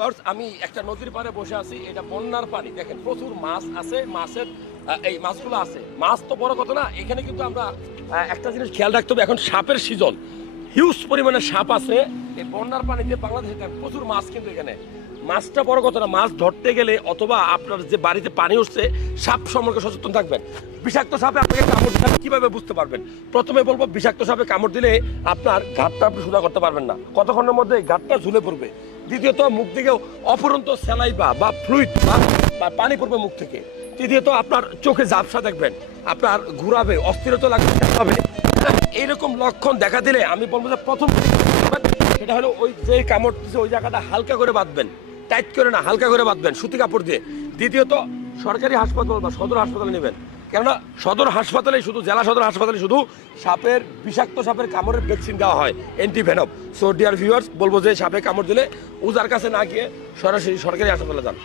Viewers, আমি একটা নদীর পাড়ে বসে আছি। এটা বন্যার পানি। দেখেন প্রচুর মাছ আছে, মাছের এই মাছগুলো আছে। মাছ তো বড় কথা না, এখানে কিন্তু আমরা একটা জিনিস খেয়াল রাখতে হবে, এখন সাপের সিজন, হিউজ পরিমাণে সাপ আছে এই বন্যার পানিতে। বাংলাদেশে প্রচুর মাছ, কিন্তু এখানে মাছটা বড় কথা না, মাছ ধরতে গেলে অথবা আপনার যে বাড়িতে পানি উঠছে সাপ সম্পর্কে সচেতন থাকবেন। বিষাক্ত সাপে আপনাকে কামড় দিলে কিভাবে বুঝতে পারবেন? প্রথমে বলবো, বিষাক্ত সাপে কামড় দিলে আপনার ঘাটটা আপনি সোজা করতে পারবেন না, কতক্ষণের মধ্যে ঘাটটা ঝুলে পড়বে। দ্বিতীয়ত, মুখ থেকে অপরন্ত স্যালাইভা বা ফ্লুইড বা পানি পড়বে মুখ থেকে। তৃতীয়ত, আপনার চোখে ঝাপসা দেখবেন, আপনার ঘুরাবে, অস্থিরতা লাগবে, এইরকম লক্ষণ দেখা দিলে আমি বলবো যে প্রথম সেটা হলো ওই যে কামড় দিচ্ছে ওই জায়গাটা হালকা করে বাঁধবেন, টাইট করে না, হালকা করে বাঁধবেন সুতি কাপড় দিয়ে। দ্বিতীয়ত, সরকারি হাসপাতাল বা সদর হাসপাতালে নেবেন, কেননা সদর হাসপাতালে শুধু, জেলা সদর হাসপাতালে শুধু সাপের, বিষাক্ত সাপের কামড়ের ভ্যাকসিন দেওয়া হয়, অ্যান্টিভেনম। সো ডিয়ার ভিউয়ার্স, বলবো যে সাপে কামড় দিলে ওজার কাছে না গিয়ে সরাসরি সরকারি হাসপাতালে যান।